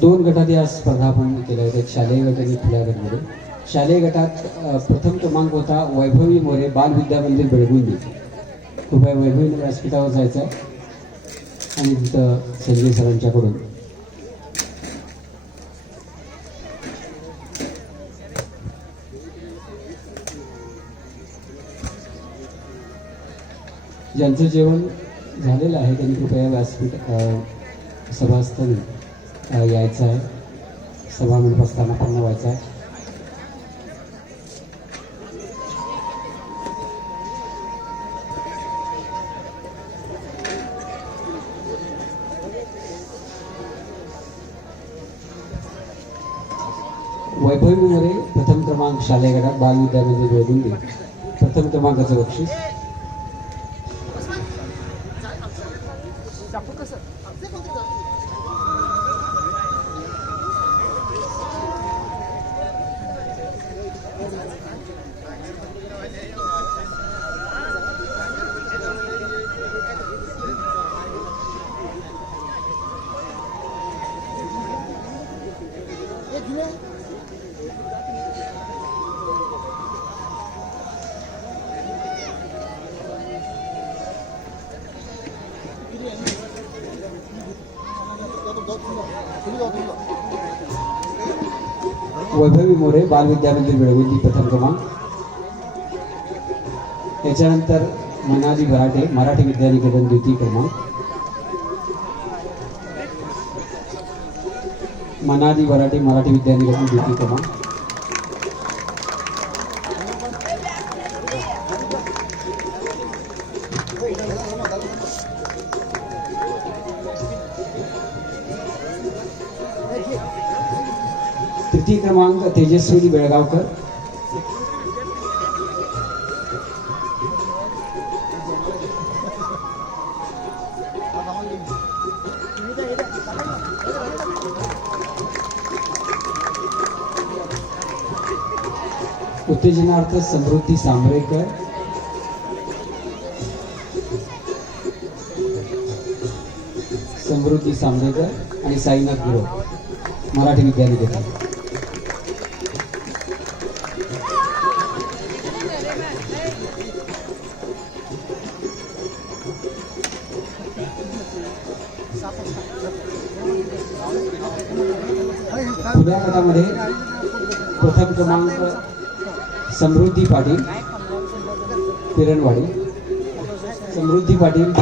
दोन गटात या स्पर्धा आपण केल्या होत्या, एक शालेय गट आणि खुल्या गटमध्ये. शालेय गटात प्रथम क्रमांक होता वैभवी मोरे, बाल विद्या मंदिर बेळगुंदी. कृपया वैभवी व्यासपीठावर जायचं आहे आणि तिथं संजय सरांच्याकडून ज्यांचं जेवण झालेलं आहे त्यांनी कृपया व्यासपीठ सभास्थळी यायचं आहे. सभा मंडपास्थाना पूर्ण व्हायचं आहे. वैभवी मोरे प्रथम क्रमांक शालेय गटात, बाल विद्या मंदिर बेळगुंदी प्रथम क्रमांकाचं बक्षीस. वैभवी मोरे, बाल विद्या मंदिर बेळगुंदी प्रथम क्रमांक. त्याच्यानंतर मनाली भराटे, मराठी विद्यानिकेतन द्वितीय क्रमांक. मनाली भराटे, मराठी विद्यानिकेतन द्वितीय क्रमांक. तृतीय क्रमांक तेजस्विनी बेळगावकर. उत्तेजनार्थ समृद्धी सांबरेकर. समृद्धी सांबरेकर आणि साईनाथ गुरु, मराठी विद्यानिकेतन. खुल्या गटामध्ये प्रथम क्रमांक समृद्धी पाटील, पिरणवाडी. समृद्धी पाटील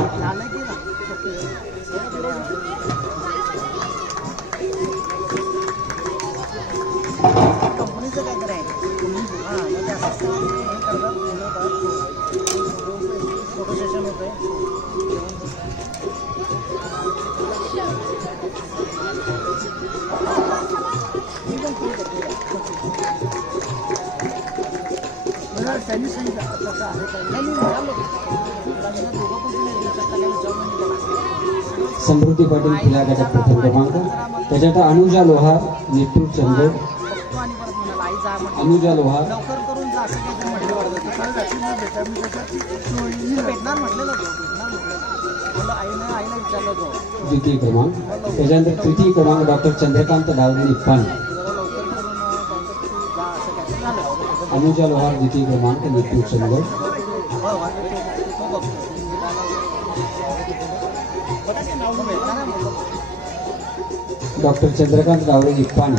समृद्धी पाटील खुल्या गटात प्रथम क्रमांक. त्याच्यात अनुजा लोहार, नेतृत्व चंदोड. अनुजा लोहार द्वितीय क्रमांक. त्याच्यानंतर तृतीय क्रमांक डॉक्टर चंद्रकांत डावरे, निप्पाणी. अनुजा लोहार द्वितीय क्रमांक, नेतृत्व चंदोड. डॉक्टर चंद्रकांत डावरे, निप्पाणी.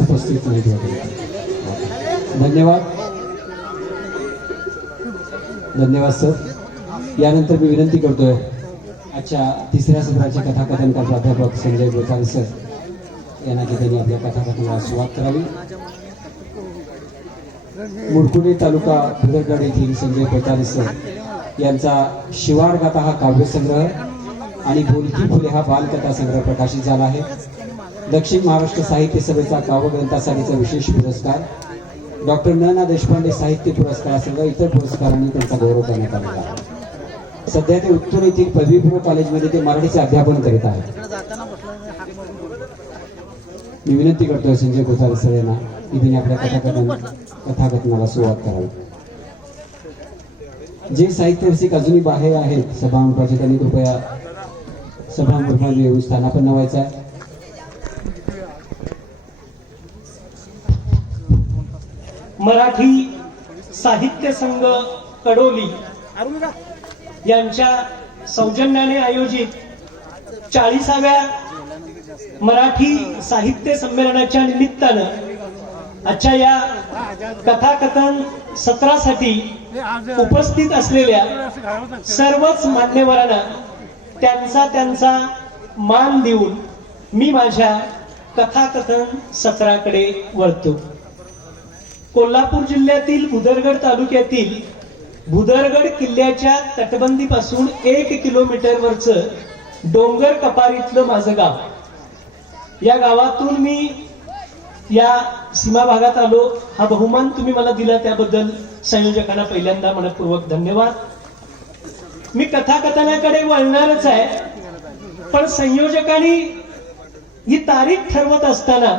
उपस्थित माहिती वगैरे. धन्यवाद, धन्यवाद सर. यानंतर मी विनंती करतोय आजच्या तिसऱ्या सत्राचे कथाकथनकार प्राध्यापक संजय गोसावी सर यांना की त्यांनी आपल्या कथाकथनाला सुरुवात करावी. मुरकुडे तालुका भुदरगड येथील संजय गोसावी सर यांचा शिवार गाथा हा काव्यसंग्रह आणि बोलकी फुले हा बालकथा संग्रह प्रकाशित झाला आहे. दक्षिण महाराष्ट्र साहित्य सभेचा काव्यग्रंथासाठीचा विशेष पुरस्कार, डॉक्टर न देशपांडे साहित्य पुरस्कारासह इतर पुरस्कारांनी त्यांचा गौरव करण्यात आला आहे. सध्या ते उत्तूर येथील पदवीपूर्व कॉलेजमध्ये ते मराठीचे अध्यापन करीत आहेत. मी विनंती करतोय संजय कोठारे सर यांना की त्यांनी आपल्या कथाकथनाला सुरुवात करावी. जे साहित्य रसिक अजूनही बाहेर आहेत सभामंडपाचे त्यांनी कृपया सभामंडपामध्ये येऊन स्थानापन्न व्हायचं आहे. मराठी साहित्य संघ कडोली यांच्या सौजन्याने आयोजित 40व्या मराठी साहित्य संमेलनाच्या निमित्तानं आजच्या या कथाकथन सत्रासाठी उपस्थित असलेल्या सर्वच मान्यवरांना त्यांचा मान देऊन मी माझ्या कथाकथन सत्राकडे वळतो. कोल्हापूर जिल्ह्यातील भुदरगड तालुक्यातील भुदरगड किल्ल्याच्या तटबंदीपासून 1 किलोमीटरवरचं डोंगर कपारीतलं माझं गाव. या गावातून मी या सीमा भागात आलो. हा बहुमान तुम्ही मला दिला त्याबद्दल संयोजकांना पहिल्यांदा मनपूर्वक धन्यवाद. मी कथाकथनाकडे वळणारच आहे, पण संयोजकांनी ही तारीख ठरवत असताना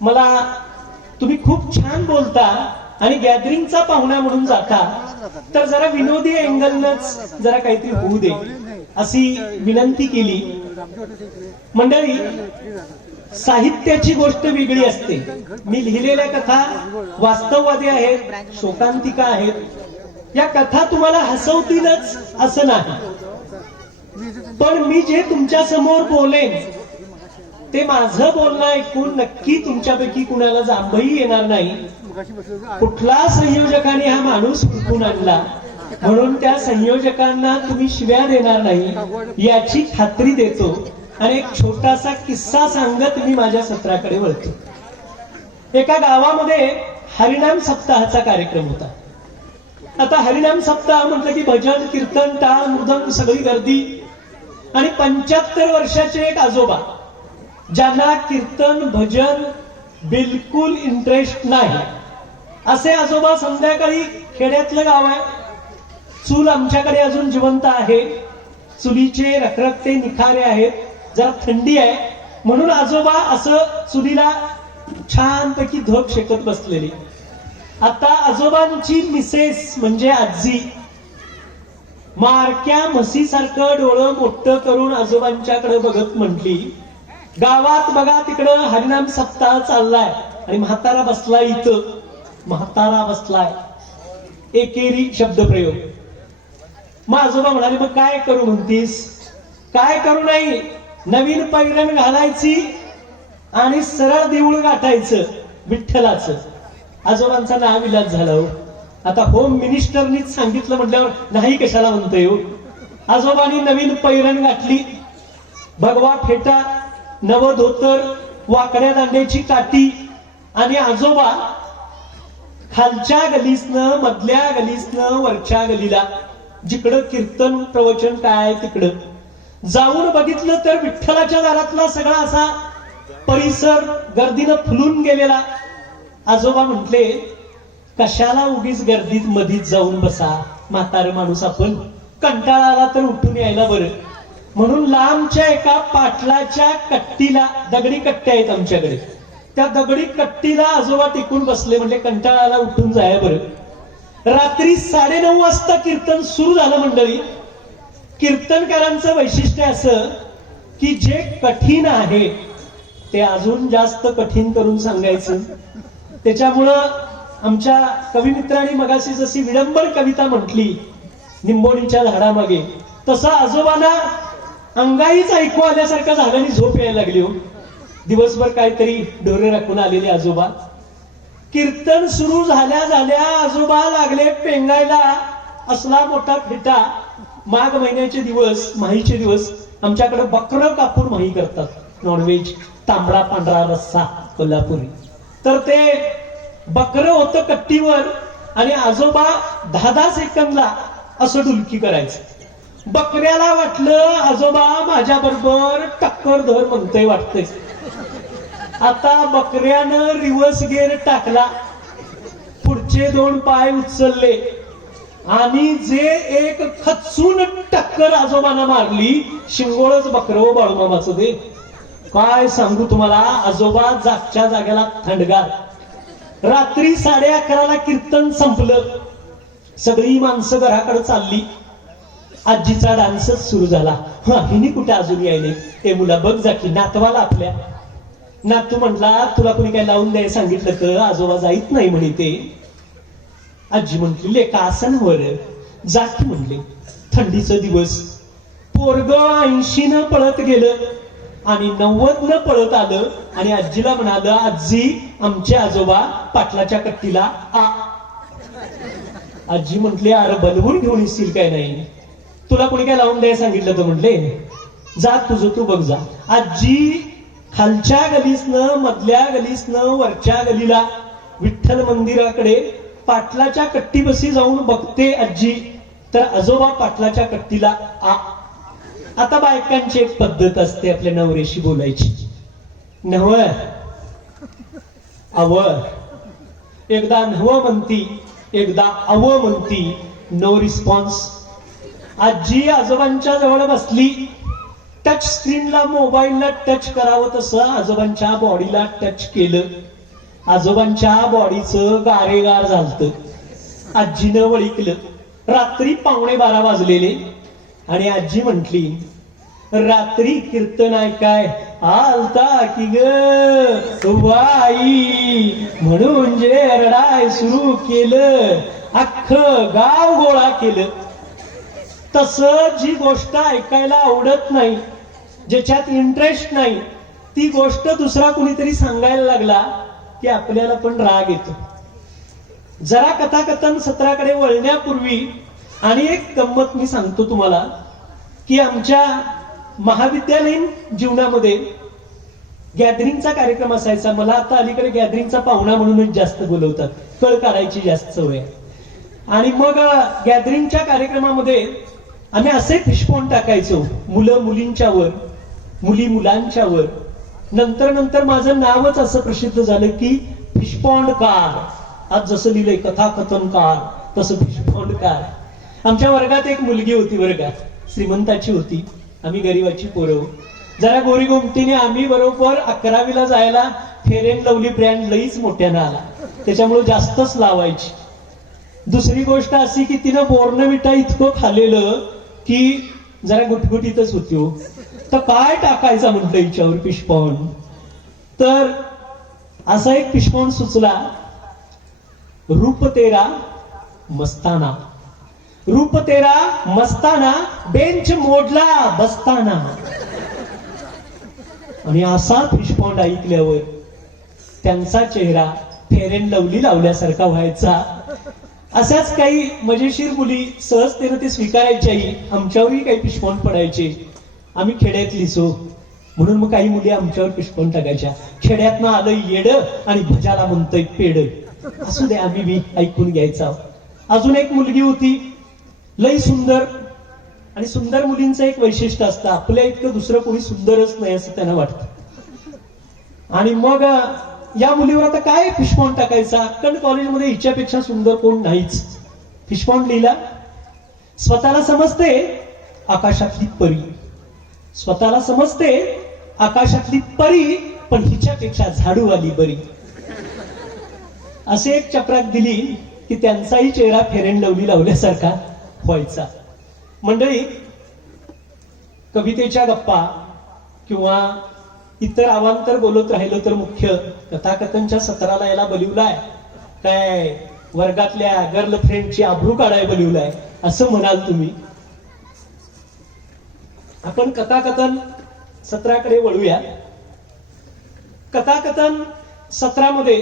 मला तुम्ही खूप छान बोलता आणि गॅदरिंगचा पाहुणा म्हणून जाता, तर जरा विनोदी अँगलनच जरा काहीतरी होऊ दे अशी विनंती केली. मंडळी, साहित्याची गोष्ट वेगळी असते. मी लिहिलेल्या कथा वास्तववादी आहेत, शोकांतिका आहेत. या कथा तुम्हाला हसवतीलच असं नाही, पण मी जे तुमच्या समोर बोलेन ते माझं बोलणं ऐकून नक्की तुमच्यापैकी कुणाला जांभई येणार नाही. कुठला संयोजकाने हा माणूस हुकून आणला म्हणून त्या संयोजकांना तुम्ही शिव्या देणार नाही याची खात्री देतो. आणि एक छोटासा किस्सा सांगत मी माझ्या सत्राकडे वळतो. एका गावामध्ये हरिनाम सप्ताहाचा कार्यक्रम होता. आता हरिनाम सप्ताह म्हटलं की भजन कीर्तन टाळ मृदंग सगळी गर्दी. आणि 75 वर्षाचे एक आजोबा, ज्यांना कीर्तन भजन बिलकुल इंटरेस्ट नाही, असे आजोबा संध्याकाळी, खेड्यातलं गाव आहे, चूल आमच्याकडे अजून जिवंत आहे, चुलीचे रखरखते निखारे आहेत, जरा थंडी आहे म्हणून आजोबा असं चुलीला छानपैकी धग शेकत बसलेली. आता आजोबांची मिसेस म्हणजे आजी मारक्या म्हशीसारखं डोळं मोठं करून आजोबांच्याकडे बघत म्हटली, गावात बघा तिकडं हरिनाम सप्ताह चाललाय आणि म्हातारा बसलाय इथं, म्हातारा बसलाय. एकेरी शब्दप्रयोग. मग आजोबा म्हणाले, मग काय करू म्हणतीस? काय करू नाही, नवीन पैरण घालायची आणि सरळ देऊळ गाठायचं विठ्ठलाचं. आजोबांचा नाविलाज झाला हो. आता होम मिनिस्टरनीच सांगितलं म्हटल्यावर नाही कशाला म्हणतोय हो. आजोबांनी नवीन पैरण गाठली, भगवा फेटा, नव धोतर, वाकड्या दांड्याची काठी. आणि आजोबा खालच्या गलीसनं, मधल्या गलीसनं वरच्या गलीला, जिकडं कीर्तन प्रवचन काय तिकडं जाऊन बघितलं तर विठ्ठलाच्या दारातला सगळा असा परिसर गर्दीनं फुलून गेलेला. आजोबा म्हटले, कशाला उगीच गर्दीत मधीच जाऊन बसा, म्हातार माणूस आपण, कंटाळा आला तर उठून यायला बरं. म्हणून लांबच्या एका पाटलाच्या कट्टीला, दगडी कट्ट्या आहेत आमच्याकडे, त्या दगडी कट्टीला आजोबा टिकून बसले. म्हणजे कंटाळाला उठून जाय बरं. रात्री 9:30 वाजता कीर्तन सुरू झालं. मंडळी, कीर्तनकारांचं वैशिष्ट्य असं की जे कठीण आहे ते अजून जास्त कठीण करून सांगायचं. त्याच्यामुळं आमच्या कविमित्रांनी मगाशी जशी विडंबन कविता म्हटली निंबोणीच्या झाडामागे, तसं आजोबांना अंगाईच ऐकू आल्यासारखं झालं आणि झोप यायला लागली हो. दिवसभर काहीतरी डोरे राखून आलेले आजोबा. कीर्तन सुरू झाल्या झाल्या आजोबा लागले पेंगायला. असला मोठा फेटा. माघ महिन्याचे दिवस, माहीचे दिवस, आमच्याकडे बकरं कापून माही करतात, नॉनव्हेज, तांबडा पांढरा रस्सा कोल्हापुरी. तर ते बकरं होतं कट्टीवर आणि आजोबा 10-10 सेकंदला असं डुलकी करायचं. बकऱ्याला वाटलं आजोबा माझ्या बरोबर टक्कर धर म्हणतोय वाटतंय. आता बकऱ्यानं रिव्हर्स गेअर टाकला, पुढचे 2 पाय उचलले आणि जे एक खचून टक्कर आजोबांना मारली, शिंगोळच बकरं बाळूमामाचं ते. काय सांगू तुम्हाला, आजोबा जागच्या जागेला थंडगार. रात्री 11:30ला कीर्तन संपलं, सगळी माणसं घराकडे चालली, आजीचा डान्सच सुरू झाला. हिनी कुठे अजून यायले, ते मुला बघ जा की नातवाला आपल्या. नातू म्हटला तुला कुणी काय लावून द्याय सांगितलं तर, आजोबा जाईत नाही म्हणे ते. आजी म्हटली लेका असं वर जा की म्हणले. थंडीचं दिवस, पोरग 80 पळत गेलं आणि 90 पळत आलं आणि आजीला म्हणालं, आजी आमचे आजोबा पाटलाच्या कट्टीला आ. आजी म्हटली अरे बलवून घेऊन येशील काय नाही, तुला कोणी काय लावून द्यायला सांगितलं तर म्हटले जा तुझं तू बघ जा. आजी खालच्या गलीसनं, मधल्या गलीसनं, वरच्या गलीला विठ्ठल मंदिराकडे पाटलाच्या कट्टीबशी जाऊन बघते आजी, तर आजोबा पाटलाच्या कट्टीला आ. आता बायकांची एक पद्धत असते आपल्या नवऱ्याशी बोलायची. नव अव, एकदा नव म्हणती, एकदा अव म्हणती, नो रिस्पॉन्स. आजी आजोबांच्या जवळ बसली, टच स्क्रीनला मोबाईलला टच करावं तसं आजोबांच्या बॉडीला टच केलं. आजोबांच्या बॉडीचं गारेगार झालत. आजीनं वळिकलं. रात्री 11:15 वाजलेले आणि आजी म्हटली रात्री कीर्तन ऐकाय आलता की ग बाई, म्हणून जे रडाय सुरू केलं, अख्खं गाव गोळा केलं. तसं जी गोष्ट ऐकायला आवडत नाही, ज्याच्यात इंटरेस्ट नाही, ती गोष्ट दुसरा कुणीतरी सांगायला लागला की आपल्याला पण राग येतो. जरा कथाकथन सत्राकडे वळण्यापूर्वी आणि एक गंमत मी सांगतो तुम्हाला की आमच्या महाविद्यालयीन जीवनामध्ये गॅदरिंगचा कार्यक्रम असायचा. मला आता अलीकडे गॅदरिंगचा पाहुणा म्हणूनच जास्त बोलवतात, कळ काढायची जास्त सवय. आणि मग गॅदरिंगच्या कार्यक्रमामध्ये आम्ही असे फिशपॉन्ड टाकायचो, मुलं मुलींच्या वर, मुली मुलांच्या वर. नंतर नंतर माझं नावच असं प्रसिद्ध झालं की फिशपॉन्डकार. आज जसं लिहिलंय कथाकथनकार, तसं फिशपॉन्डकार. आमच्या वर्गात एक मुलगी होती, वर्गात श्रीमंताची होती, आम्ही गरीबाची पोरं. जरा गोरी गोमटीने आम्ही बरोबर 11वीला जायला फेअर अँड लवली ब्रँड लईच मोठ्यानं आला, त्याच्यामुळे जास्तच लावायची. दुसरी गोष्ट अशी की तिनं बोर्नविटा इतकं खाल्लेलं की जरा गुटगुटीतच होती हो. तर काय टाकायचा म्हटलं हिच्यावर फिशपॉन्ड. तर असा एक फिशपॉन्ड सुचला, रूप तेरा मस्ताना. रूप तेरा मस्ताना, बेंच मोडला बसताना. आणि असा फिशपॉन्ड ऐकल्यावर त्यांचा चेहरा फेअर अँड लवली लावल्यासारखा व्हायचा. अशाच काही मजेशीर मुली सहजतेने ते स्वीकारायच्याही, आमच्यावरही काही फिशपॉन्ड पडायचे. आम्ही खेड्यातली सो म्हणून मग काही मुली आमच्यावर फिशपॉन्ड टाकायच्या. खेड्यातनं आलं येड आणि भजाला म्हणतोय पेड. असू दे, आम्ही बी ऐकून घ्यायचा. अजून एक मुलगी होती, लई सुंदर. आणि सुंदर मुलींचं एक वैशिष्ट्य असतं, आपल्या इतकं दुसरं कोणी सुंदरच नाही असं त्यांना वाटतं. आणि मग या मुलीवर आता काय फिशपॉन्ड टाकायचा, कारण कॉलेजमध्ये हिच्यापेक्षा सुंदर कोण नाहीच. फिशपॉन्ड लिहिला, स्वतःला समजते आकाशातली परी, स्वतःला समजते आकाशातली परी, पण हिच्यापेक्षा झाडूवाली बरी. असे एक चपराक दिली की त्यांचाही चेहरा फेअर अँड लवली लावल्यासारखा व्हायचा. मंडळी, कवितेच्या गप्पा किंवा इतर अवांतर बोलत राहिलो तर मुख्य कथाकथनच्या सत्राला याला बोलिवलाय काय, वर्गातल्या गर्लफ्रेंडची आबरू काढाय बोलिवलाय असं म्हणाल तुम्ही. आपण कथाकथन सत्राकडे वळूया. कथाकथन सत्रामध्ये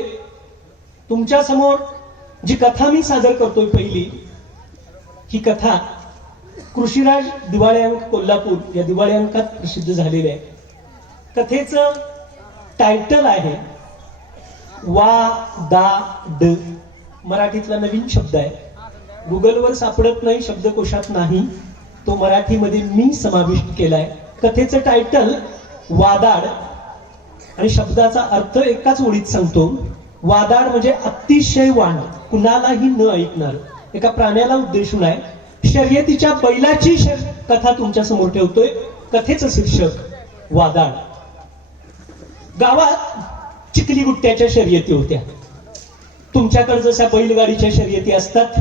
तुमच्या समोर जी कथा मी सादर करतोय पहिली, ही कथा कृषीराज दिवाळी अंक कोल्हापूर या दिवाळी अंकात प्रसिद्ध झालेली आहे. कथेचं टायटल आहे वा दा ड. मराठीतला नवीन शब्द आहे, गुगलवर सापडत नाही, शब्दकोशात नाही, तो मराठीमध्ये मी समाविष्ट केलाय. कथेचं टायटल वादाड आणि शब्दाचा अर्थ एकाच ओळीत सांगतो. वादाड म्हणजे अतिशय वाण, कुणालाही न ऐकणार. एका प्राण्याला उद्देशून आहे. शर्यतीच्या बैलाची कथा तुमच्या समोर ठेवतोय. कथेचं शीर्षक वादाड. गावात चिखली गुट्ट्याच्या शर्यती होत्या. तुमच्याकडे जशा बैलगाडीच्या शर्यती असतात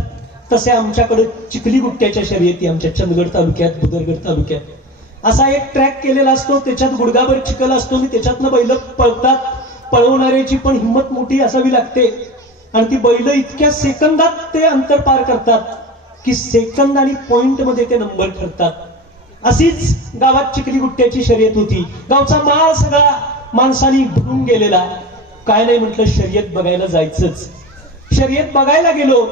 तसे आमच्याकडे चिखली गुट्ट्याच्या शर्यती आमच्या चंदगड तालुक्यात, भुदरगड तालुक्यात असा एक ट्रॅक केलेला असतो. त्याच्यात गुडगाभर चिखल असतो आणि त्याच्यातनं बैल पळतात. पळवणाऱ्याची पण हिंमत मोठी असावी लागते आणि ती बैल इतक्या सेकंदात ते अंतर पार करतात की सेकंद आणि पॉइंट मध्ये ते नंबर ठरतात. अशीच गावात चिखली गुट्ट्याची शर्यत होती. गावचा माळ सगळा माणसांनी भरून गेलेला. काय नाही म्हटलं, शर्यत बघायला जायचंच. शर्यत बघायला गेलो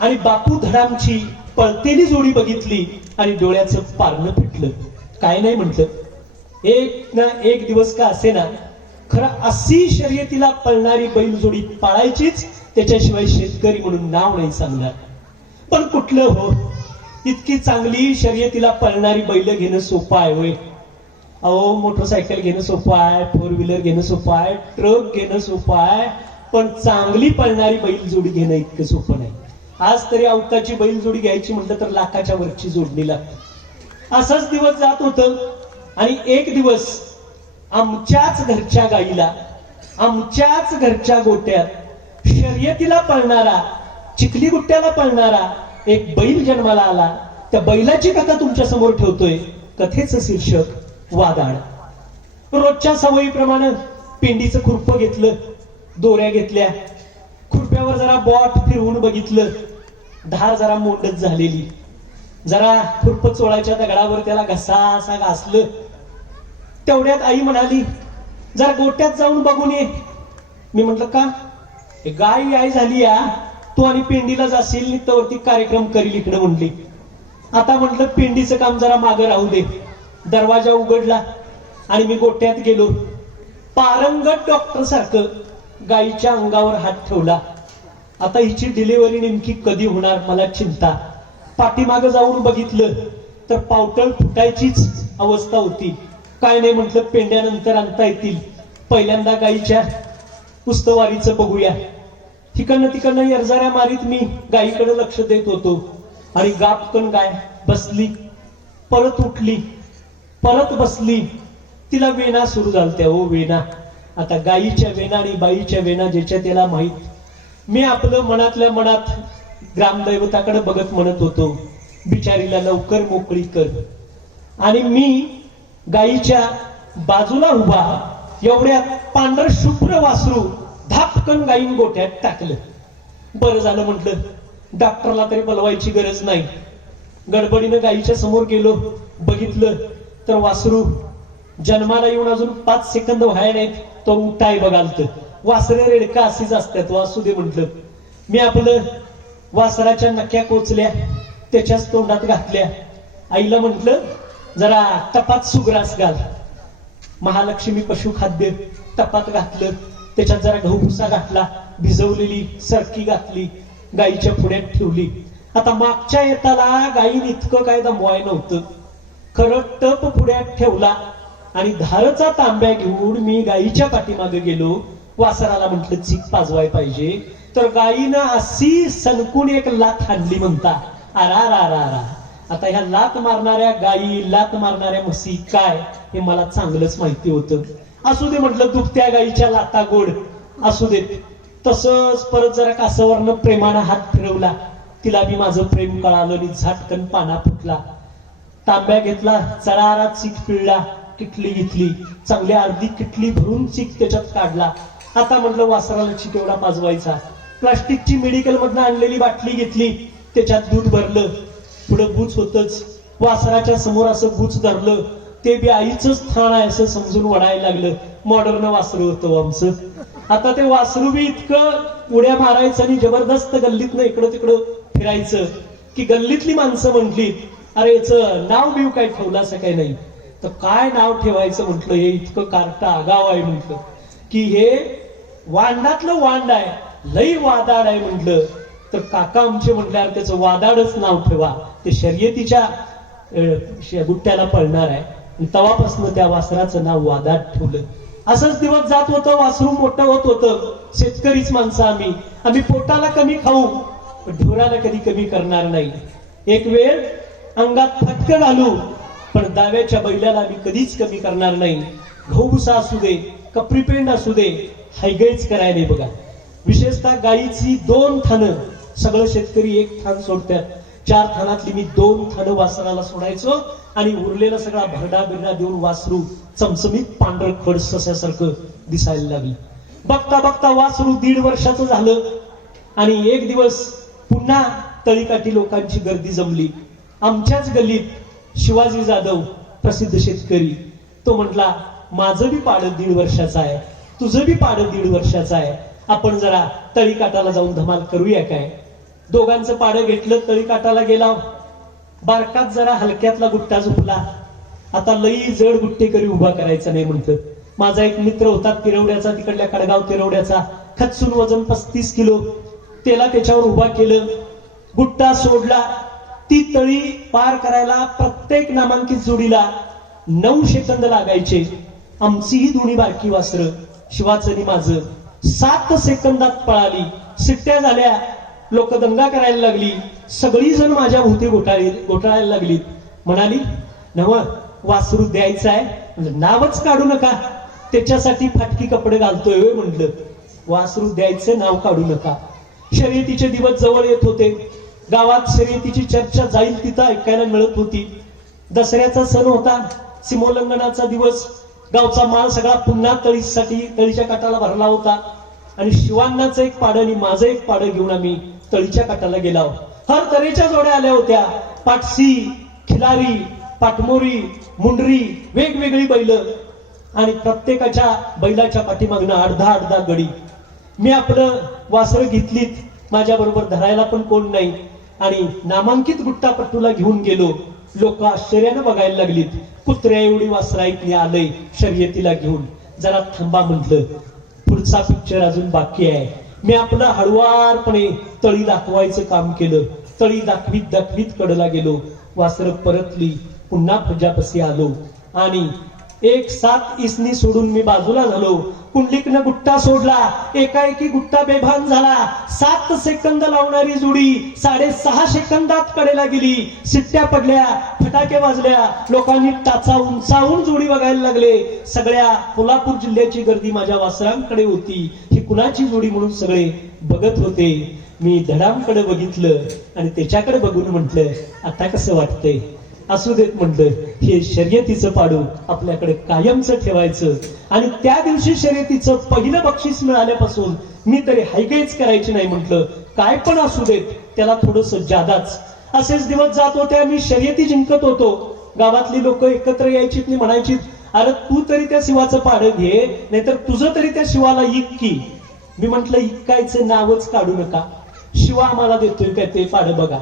आणि बापू धडामची पळतेली जोडी बघितली आणि डोळ्याचं पारणं फिटलं. काय नाही म्हटलं, एक ना एक दिवस का असे ना खरं अशी शर्यतीला पळणारी बैल जोडी पाळायचीच, त्याच्याशिवाय शेतकरी म्हणून नाव नाही सांगणार. पण कुठलं हो, इतकी चांगली शर्यतीला पळणारी बैल घेणं सोपं आहे होय? अहो, मोटरसायकल घेणं सोपं आहे, 4 व्हीलर घेणं सोपं आहे, ट्रक घेणं सोपं आहे, पण चांगली पळणारी बैल जोडी घेणं इतकं सोपं नाही. आज तरी अवताची बैल जोडी घ्यायची म्हटलं तर लाखाच्या वरची जोडणी लागते. असाच दिवस जात होतं आणि एक दिवस आमच्याच घरच्या गाईला, आमच्याच घरच्या गोट्यात शर्यतीला पळणारा, चिखली गुट्ट्याला पळणारा एक बैल जन्माला आला. त्या बैलाची कथा तुमच्या समोर ठेवतोय. कथेचं शीर्षक वादाड. रोजच्या सवयीप्रमाणे पेंडीचं खुरपं घेतलं, दोऱ्या घेतल्या, खुरप्यावर जरा बॉट फिरवून बघितलं. धार जरा मोंडच झालेली. जरा खुरपं चोळायच्या दगडावर त्याला घसा घासलं. तेवढ्यात आई म्हणाली, जरा गोट्यात जाऊन बघून ये. मी म्हटलं का? गाय आई झाली या, तू आणि पेंडीला जाशील त्यावरती कार्यक्रम करील इकडे म्हणली. आता म्हटलं पेंडीचं काम जरा मागं राहू दे. दरवाजा उघडला आणि मी गोट्यात गेलो. पारंगत डॉक्टर सारखं गायीच्या अंगावर हात ठेवला. आता हिची डिलिव्हरी नेमकी कधी होणार मला चिंता. पाठीमागं जाऊन बघितलं तर पावटळ फुटायचीच अवस्था होती. काय नाही म्हटलं, पेंड्यानंतर आणता येतील. पहिल्यांदा गायीच्या उस्तवारीचं बघूया. तिकडनं यरजाऱ्या मारीत मी गायीकडे लक्ष देत होतो आणि गापकन गाय बसली, परत उठली, परत बसली. तिला वेना सुरू झालत्या. हो वेना. आता गायीच्या वेना आणि बाईच्या वेना ज्याच्या त्याला माहित. मी आपलं मनातल्या मनात ग्रामदैवताकडे बघत म्हणत होतो, बिचारीला लवकर मोकळी कर. आणि मी गायीच्या बाजूला उभा एवढ्यात पांढर शुभ्र वासरू धापकन गायीन गोठ्यात टाकलं. बरं झालं म्हटलं, डॉक्टरला तरी बोलवायची गरज नाही. गडबडीनं गायीच्या समोर गेलो. बघितलं तर वासरू जन्माला येऊन अजून 5 सेकंद व्हाय नाहीत तो उठाय बघालत. वासरे रेडका अशीच असतात. वासू दे म्हटलं. मी आपलं वासराच्या नक्या कोचल्या, त्याच्याच तोंडात घातल्या. आईला म्हटलं, जरा टपात सुग्रास घाल. महालक्ष्मी पशुखाद्य टपात घातलं. त्याच्यात जरा गहू भुसा घातला, भिजवलेली सरकी घातली, गायीच्या पुढ्यात ठेवली. आता मागच्या येताला गायीन इतकं काय दमवाय नव्हतं. खरं टप पुढ्यात ठेवला आणि धारचा तांब्या घेऊन मी गायीच्या पाठीमागे गेलो. वासराला म्हटलं चीक पाजवाय पाहिजे. तर गायीनं अशी सणकून एक लाथ हाणली म्हणता. आरा. आता ह्या लात मारणाऱ्या गायी, लात मारणाऱ्या म्हशी काय हे मला चांगलंच माहिती होतं. असू दे म्हटलं, दुभत्या गायीच्या लाता गोड असू देत. तसंच परत जरा कासावरनं प्रेमानं हात फिरवला. तिला बी माझं प्रेम कळालं आणि झाटकन पाना फुटला. तांब्या घेतला, चरारा चीक पिळला, किटली घेतली, चांगली अर्धी किटली भरून चीक त्याच्यात काढला. आता म्हटलं वासराला चीक एवढा पाजवायचा. प्लास्टिकची मेडिकल मधनं आणलेली बाटली घेतली, त्याच्यात दूध भरलं. पुढे बूच होतच. वासराच्या समोर असं बूच धरलं. ते बी आईचंच थान आहे असं समजून वडायला लागलं. मॉडर्न वासरू होतं आमचं. आता ते वासरू बी इतकं उड्या मारायचं आणि जबरदस्त गल्लीतनं इकडं तिकडं फिरायचं की गल्लीतली माणसं म्हटली, अरे याचं नाव बिव काय ठेवलं असं काही नाही. तर काय नाव ठेवायचं म्हटलं, हे इतकं कार्ट आगाव आहे म्हटलं की हे वांडातलं वांड आहे, लई वादाड आहे म्हटलं. तर काका आमचे म्हटल्यावर त्याचं वादाडच नाव ठेवा. ते शर्यतीच्या गुट्ट्याला पळणार आहे. तेव्हापासून त्या वासराचं नाव वादाड ठेवलं. असंच दिवस जात होतं. वासरू मोठं होत होतं. शेतकरीच माणसं आम्ही पोटाला कमी खाऊ पण ढोराला कधी कमी करणार नाही. एक वेळ अंगात फटकं घालू पण दाव्याच्या बैलाला आम्ही कधीच कमी करणार नाही. गहू भुसा असू दे, का प्रिपेंड असू दे, हायगैच करायला नाही बघा. विशेषतः गायीची 2 थानं, सगळं शेतकरी 1 थान सोडतात. 4 थानातली मी 2 थानं वासराला सोडायचो आणि उरलेला सगळा भरडा बिरडा देऊन वासरू चमचमीत पांढरं खड सस्यासारखं दिसायला लागली. बघता बघता वासरू 1.5 वर्षाचं झालं आणि एक दिवस पुन्हा तळीकाठी लोकांची गर्दी जमली. आमच्याच गल्लीत शिवाजी जाधव प्रसिद्ध शेतकरी, तो म्हटला माझं बी पाड 1.5 वर्षाचं आहे, तुझं बी पाड 1.5 वर्षाचं आहे, आपण जरा तळीकाठाला जाऊन धमाल करूया काय. दोघांचं पाडं घेतलं, तळीकाठाला गेला. बारकात जरा हलक्यातला गुट्टा झोपला. आता लई जड गुट्टेकरी उभा करायचा नाही म्हणतं. माझा एक मित्र होता तिरवड्याचा, तिकडल्या कडगाव तिरवड्याचा, खचून वजन 35 किलो, त्याला त्याच्यावर उभा केलं, गुट्टा सोडला. ती तळी पार करायला प्रत्येक नामांकित जोडीला 9 सेकंद लागायचे. आमची ही दोन्ही बारकी वासरं, शिवाचं आणि माझं, 7 सेकंदात पळाली. सिट्ट्या झाल्या, लोक दंगा करायला लागली. सगळी जण माझ्या भोवती घोटाळायला लागली. म्हणाली नव वासरू द्यायचं आहे, म्हणजे नावच काढू नका, त्याच्यासाठी फाटकी कपडे घालतोय म्हटलं. वासरू द्यायचं नाव काढू नका. शर्यतीचे दिवस जवळ येत होते. गावात शर्यतीची चर्चा जाईल तिथं ऐकायला मिळत होती. दसऱ्याचा सण होता, सीमोल्लंघनाचा दिवस. गावचा माल सगळा पुन्हा तळीच्या काठाला भरला होता आणि शिवांनाचं एक पाडं आणि माझं एक पाडं घेऊन आम्ही तळीच्या काठाला गेलो. हर तऱ्हेच्या जोड्या आल्या होत्या. पाटसी, खिलारी, पाटमोरी, मुंडरी, वेगवेगळी बैल आणि प्रत्येकाच्या बैलाच्या पाठीमागनं अर्धा गडी. मी आपलं वासरं घेतलीत, माझ्या बरोबर धरायला पण कोण नाही आणि नामांकित गुट्टापट्टूला घेऊन गेलो. लोक आश्चर्यानं बघायला लागलीत. कुत्र्या एवढी वासरा इथली आलंय शर्यतीला घेऊन. जरा थांबा म्हटलं, पुढचा पिक्चर अजून बाकी आहे. मी आपलं हळुवारपणे तळी दाखवायचं काम केलं. तळी दाखवीत दाखवीत कडला गेलो. वासरं परतली, पुन्हा प्रजापसी आलो आणि 1-7 इसनी सोडून मी बाजूला झालो. कुंडलिकनं गुट्टा सोडला, एकाएकी गुट्टा बेभान झाला. 7 सेकंद लावणारी जोडी 6.5 सेकंदात कडेला गेली. सिट्ट्या पडल्या, फटाके वाजल्या, लोकांनी टाचा उंचावून जोडी बघायला लागले. सगळ्या कोल्हापूर जिल्ह्याची गर्दी माझ्या वासरांकडे होती. ही कुणाची जोडी म्हणून सगळे बघत होते. मी धडामकडे बघितलं आणि त्याच्याकडे बघून म्हटलं आता कसं वाटतंय. असू देत म्हटलं, हे शर्यतीचं पाडू आपल्याकडे कायमचं ठेवायचं. आणि त्या दिवशी शर्यतीचं पहिलं बक्षीस मिळाल्यापासून मी तरी हायगैच करायची नाही म्हटलं. काय पण असू देत, त्याला थोडस जादाच. असेच दिवस जात होते. मी शर्यती जिंकत होतो. गावातली लोक एकत्र यायची, म्हणायची अरे तू तरी त्या शिवाचं पाडं घे, नाहीतर तुझं तरी त्या शिवाला इक की. मी म्हंटल इकायचं नावच काढू नका. शिवा आम्हाला देतोय काय ते पाडं बघा.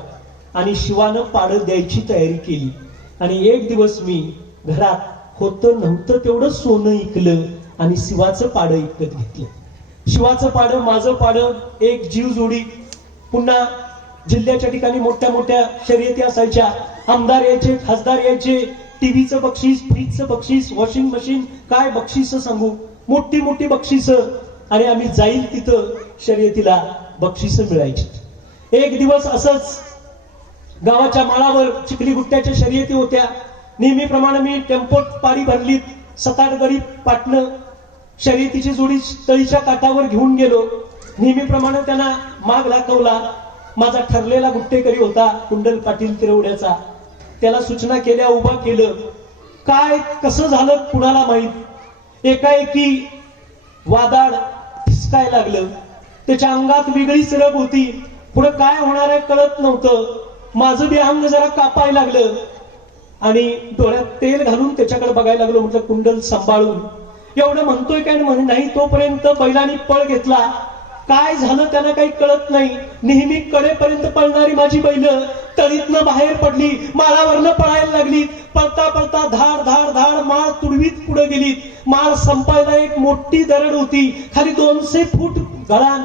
आणि शिवानं पाडं द्यायची तयारी केली. आणि एक दिवस मी घरात होतं नव्हतं तेवढं सोनं इकलं आणि शिवाचं पाडं इकत घेतलं. शिवाचं पाडं, माझं पाडं, एक जीव जोडी. पुन्हा जिल्ह्याच्या ठिकाणी मोठ्या मोठ्या शर्यती असायच्या. आमदार यायचे, खासदार यायचे. टीव्हीचं बक्षीस, फ्रीजचं बक्षीस, वॉशिंग मशीन, काय बक्षीस सांगू, मोठी मोठी बक्षीस. आणि आम्ही जाईल तिथं शर्यतीला बक्षीस मिळायची. एक दिवस असंच गावाच्या माळावर चिखली गुट्ट्याच्या शर्यती होत्या. नेहमीप्रमाणे मी टेम्पोत पारी भरलीत. 7-8 गडी पाटणं शर्यतीची जोडी तळीच्या काठावर घेऊन गेलो. नेहमीप्रमाणे त्यांना माग दाखवला. माझा ठरलेला गुट्टेकरी होता कुंडल पाटील तिरवड्याचा. त्याला सूचना केल्या, उभा केलं. काय कसं झालं कुणाला माहित. एकाएकी वादाड ठिसकाय लागलं. त्याच्या अंगात वेगळीच रग होती. पुढे काय होणार आहे कळत नव्हतं. माझं बी अंग जरा कापायला लागलं आणि डोळ्यात तेल घालून त्याच्याकडे बघायला लागलो. म्हटलं कुंडल सांभाळून. एवढं म्हणतोय काय म्हणे नाही, तोपर्यंत बैलांनी पळ घेतला. काय झालं त्यांना काही कळत नाही. नेहमी कडेपर्यंत पळणारी माझी बैल तळीतनं बाहेर पडली, माळावरनं पळायला लागली. पळता पळता धाड धाड धाड माळ तुडवीत पुढे गेली. माळ संपायला एक मोठी दरड होती, खाली 200 फूट गळाण.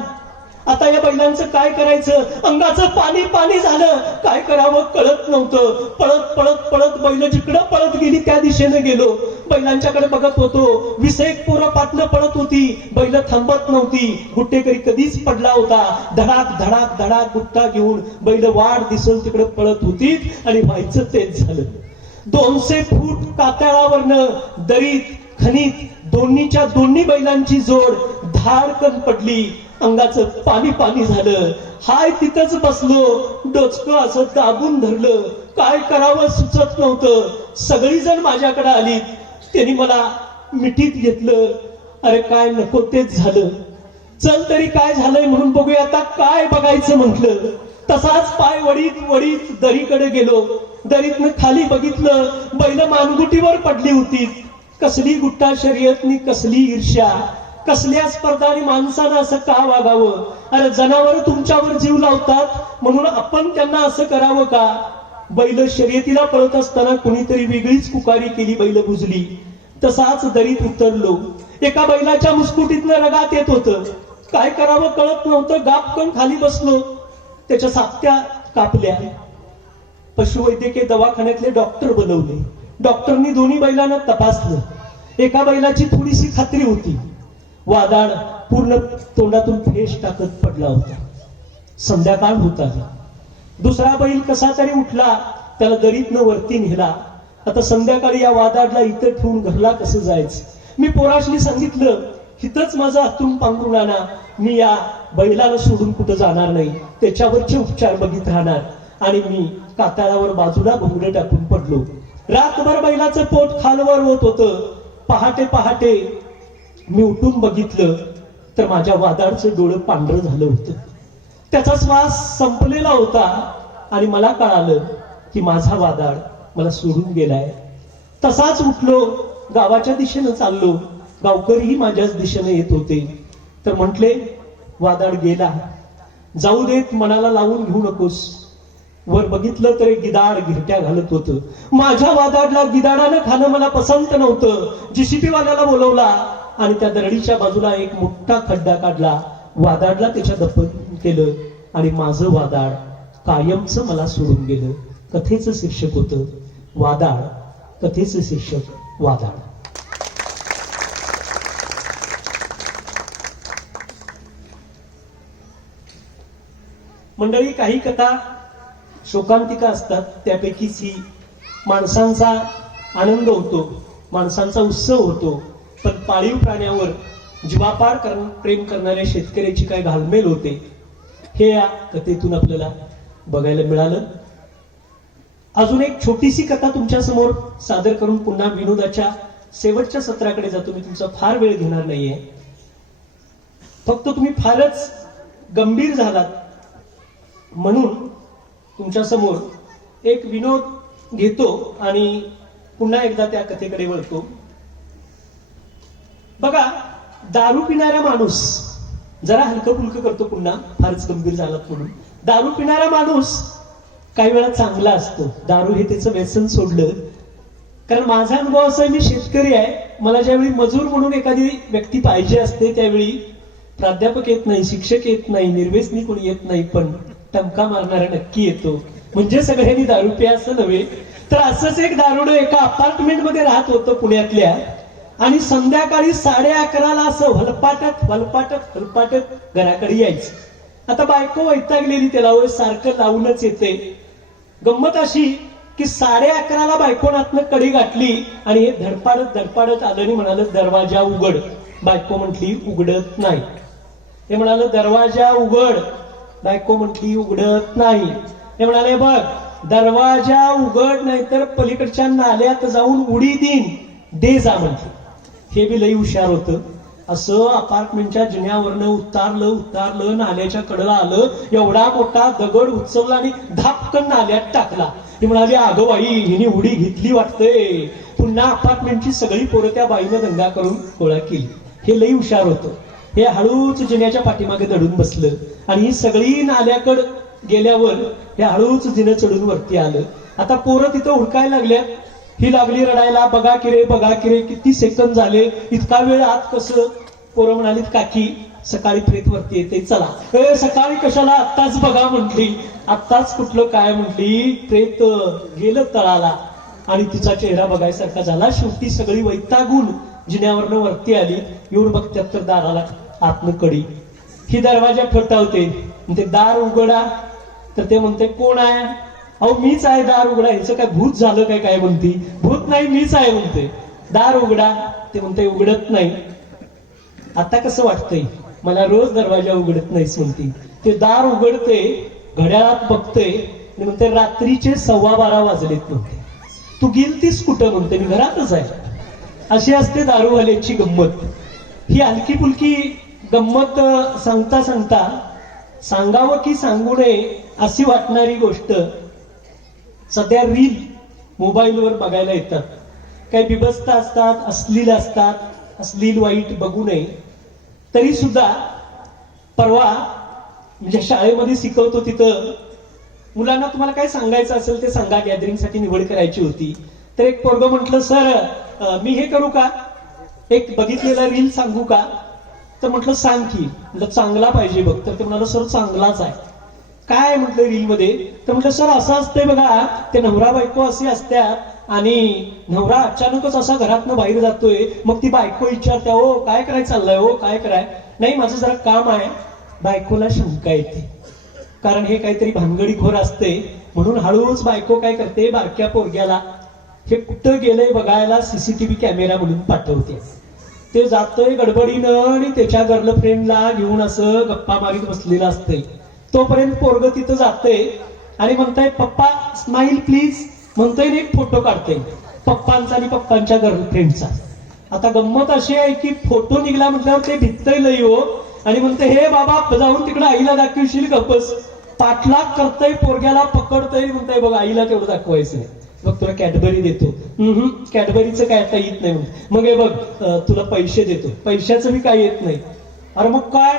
आता या बैलांचं काय करायचं. अंगाचं पाणी पाणी झालं. काय करावं कळत नव्हतं. पळत पळत पळत बैल जिकडं पळत गेली त्या दिशेने गेलो. बैलांच्याकडे बघत होतो. 20 पोरं पाटणं पळत होती. बैल थांबत नव्हती. गुट्टेकरी कधीच पडला होता. धडाक धडाक धडाक गुट्टा घेऊन बैल वाढ दिसल तिकडे पळत होती. आणि व्हायचं तेच झालं. 200 फूट कातळावरनं दरीत खणीत दोन्हीच्या दोन्ही बैलांची जोड धाडकन पडली, अंगाचं पाणी पाणी झालं. हाय तिथंच बसलो, डोचकं असं दाबून धरलं, काय करावं सुचत नव्हतं. सगळी जण माझ्याकडे आली, त्यांनी मला मिठीत घेतलं. अरे काय नको तेच झालं, चल तरी काय झालंय म्हणून बघूया, आता काय बघायचं म्हटलं. तसाच पाय वडीत वडीत दरीकडे गेलो. दरीतनं खाली बघितलं, बैल मानगुटीवर पडली होती. कसली गुट्टा शर्यतनी, कसली ईर्ष्या, कसल्या स्पर्धा, आणि माणसानं असं का वागावं. अरे जनावर तुमच्यावर जीव लावतात म्हणून आपण त्यांना असं करावं का. बैल शर्यतीला पळत असताना कुणीतरी वेगळीच पुकारी केली, बैल बुजली. तसाच दरीत उतरलो. एका बैलाच्या मुस्कुटीतनं रगात येत होतं, काय करावं कळत नव्हतं. गापकन खाली बसलो, त्याच्या सापट्या कापल्या. पशुवैद्यकीय दवाखान्यातले डॉक्टर बोलवले. डॉक्टरनी दोन्ही बैलांना तपासलं. एका बैलाची थोडीशी खात्री होती, वादाळ पूर्ण तोंडातून फेस टाकत पडला होता. संध्याकाळ होत आली. दुसरा बैल कसा तरी उठला, त्याला दरीतनं वरती नेला. आता संध्याकाळी या वादाडला इथं ठेवून घरला कसं जायचं. मी पोराशनी सांगितलं, हिथंच माझं हातून पांघरून आणा, मी या बैलाला सोडून कुठं जाणार नाही, त्याच्यावरचे उपचार बघित राहणार. आणि मी कातळावर बाजूला घोंगडे टाकून पडलो. रातभर बैलाचं पोट खालवर होत होतं. पहाटे पहाटे मी उठून बघितलं तर माझ्या वादाळचं डोळं पांढरं झालं होतं. त्याचा श्वास संपलेला होता आणि मला कळालं की माझा वादाळ मला सोडून गेलाय. तसाच उठलो, गावाच्या दिशेनं चाललो. गावकरीही माझ्याच दिशेने येत होते. तर म्हटले, वादाळ गेला, जाऊ देत, मनाला लावून घेऊ नकोस. वर बघितलं तर एक गिधाड घिरट्या घालत होतं. माझ्या वादाडला गिधाडानं खाणं मला पसंत नव्हतं. जीसीपी वाल्याला बोलवला आणि त्या दरडीच्या बाजूला एक मोठा खड्डा काढला. वादाडला त्याच्या दफन केलं आणि माझं वादाड कायमचं मला सोडून गेलं. कथेचं शीर्षक होतं वादाळ, कथेचं शीर्षक वादाळ. मंडळी, काही कथा शोकांतिका असतात. त्यापैकीच ही माणसांचा आनंद होतो, माणसांचा उत्सव होतो. पण पाळीव प्राण्यावर जीवापाड प्रेम करणाऱ्या शेतकऱ्याची काय घालमेल होते, हे या कथेतून आपल्याला बघायला मिळालं. अजून एक छोटीशी कथा तुमच्या समोर सादर करून पुन्हा विनोदाच्या शेवटच्या सत्राकडे जातो. मी तुमचा फार वेळ घेणार नाहीये. फक्त तुम्ही फारच गंभीर झालात म्हणून तुमच्या समोर एक विनोद घेतो आणि पुन्हा एकदा त्या कथेकडे वळतो. बघा, दारू पिणारा माणूस, जरा हलकं फुलकं करतो पुन्हा, फारच गंभीर झालात म्हणून. दारू पिणारा माणूस काही वेळा चांगला असतो. दारू हे त्याचं व्यसन सोडलं. कारण माझा अनुभव असा आहे, मी शेतकरी आहे. मला ज्यावेळी मजूर म्हणून एखादी व्यक्ती पाहिजे असते त्यावेळी प्राध्यापक येत नाही, शिक्षक येत नाही, निर्व्यसनी कोणी येत नाही, पण टमका मारणारा नक्की येतो. म्हणजे सगळ्यांनी दारू प्या असं नव्हे. तर असंच एक दारुडं एका अपार्टमेंट मध्ये राहत होतं पुण्यातल्या. आणि संध्याकाळी 11:30 असं हलपाटत घराकडे यायचं. आता बायको वैतागलेली, त्याला सारखं लावूनच येते. गंमत अशी की 11:30 बायकोनातनं कडी गाठली आणि हे धडपाडत आलं आणि म्हणाल, दरवाजा उघड. बायको म्हटली, उघडत नाही. हे म्हणाल, दरवाजा उघड. बायको म्हटली, उघडत नाही. हे म्हणाले, बघ, दरवाजा उघड नाही तर पलीकडच्या नाल्यात जाऊन उडी देईन, दे जा म्हटली. हे बी लई हुशार होतं. असं अपार्टमेंटच्या जिन्यावरनं उतारलं, नाल्याच्या कडेला आलं, एवढा मोठा दगड उचलला आणि धापकन नाल्यात टाकला. ती म्हणाली, अगं बाई, हिने उडी घेतली वाटतंय. पुन्हा अपार्टमेंटची सगळी पोरं त्या बाईनं दंगा करून गोळा केली. हे लई हुशार होतं. हे हळूच जिन्याच्या पाठीमागे दडून बसलं आणि ही सगळी नाल्याकडे गेल्यावर हे हळूच जिनं चढून वरती आलं. आता पोरं तिथं हुडकायला लागल्या. ही लागली रडायला, बघा किरे, किती सेकंद झाले, इतका वेळ आत कसं. पोरं म्हणालीत, काकी सकाळी प्रेत वरती येते, चला. सकाळी कशाला, आत्ताच बघा म्हटली. आत्ताच कुठलं काय म्हटली, प्रेत गेलं तळाला. आणि तिचा चेहरा बघायसारखा झाला. शेवटी सगळी वैतागून जिन्यावरनं वरती आली. येऊन बघत्यात तर दाराला आतनं कडी. ही दरवाजा ठोठावते, ते दार उघडा. तर ते म्हणते, कोण आहे? अहो मीच आहे, दार उघडा. ह्याचं काय भूत झालं काय म्हणती? भूत नाही, मीच आहे म्हणते. दार उघडा. ते म्हणते उघडत नाही. आता कसं वाटतंय, मला रोज दरवाजा उघडत नाहीस म्हणते. ते दार उघडते, घड्याळात बघते आणि म्हणते रात्रीचे 12:15 वाजलेत म्हणते. तू गेलतीस कुठं म्हणते, मी घरातच आहे. अशी असते दारूवाल्याची गंमत. ही हलकी फुलकी गंमत सांगता सांगता सांगावं की सांगू नये अशी वाटणारी गोष्ट सध्या रील मोबाईलवर बघायला येतात. काही बिभत्स असतात, अश्लील असतात. अश्लील वाईट बघू नये. तरी सुद्धा परवा म्हणजे शाळेमध्ये शिकवतो तिथं मुलांना तुम्हाला काय सांगायचं असेल ते सांगा, गॅदरिंगसाठी निवड करायची होती. तर एक पोरगं म्हटलं, सर मी हे करू का, एक बघितलेला रील सांगू का. तर म्हटलं सांग की. म्हटलं चांगला पाहिजे बघ. तर ते म्हणाल सर चांगलाच आहे. काय म्हटलं रील मध्ये. तर म्हटलं सर असं असतंय बघा, ते नवरा बायको असे असतात आणि नवरा अचानकच असा घरातनं बाहेर जातोय. मग ती बायको विचारते, हो काय करायचं चाललंय, हो काय कराय. नाही माझं जरा काम आहे. बायकोला शंका येते, कारण हे काहीतरी भानगडीखोर असते. म्हणून हळूच बायको काय करते, बारक्या पोरग्याला हे कुठं गेलंय बघायला सीसीटीव्ही कॅमेरा म्हणून पाठवते. ते जातोय गडबडीनं आणि त्याच्या गर्लफ्रेंडला घेऊन असं गप्पा मारीत बसलेलं असतंय. तोपर्यंत पोरग तिथं जातंय आणि म्हणताय पप्पा स्माईल प्लीज म्हणतोय, एक फोटो काढतोय पप्पांचा आणि पप्पांच्या गर्लफ्रेंडचा. आता गंमत अशी आहे की फोटो निघला म्हटल्यावर ते भित्तय लई हो आणि म्हणते, हे बाबा जाऊन तिकडे आईला दाखवशील गप्पस. पाठलाग करतय, पोरग्याला पकडतय, म्हणताय बघ आईला तेवढं दाखवायचं. मग तुला कॅडबरी देतो. कॅडबरीचं काय आता येत नाही. मग हे बघ तुला पैसे देतो. पैशाचं मी काय येत नाही. अरे मग काय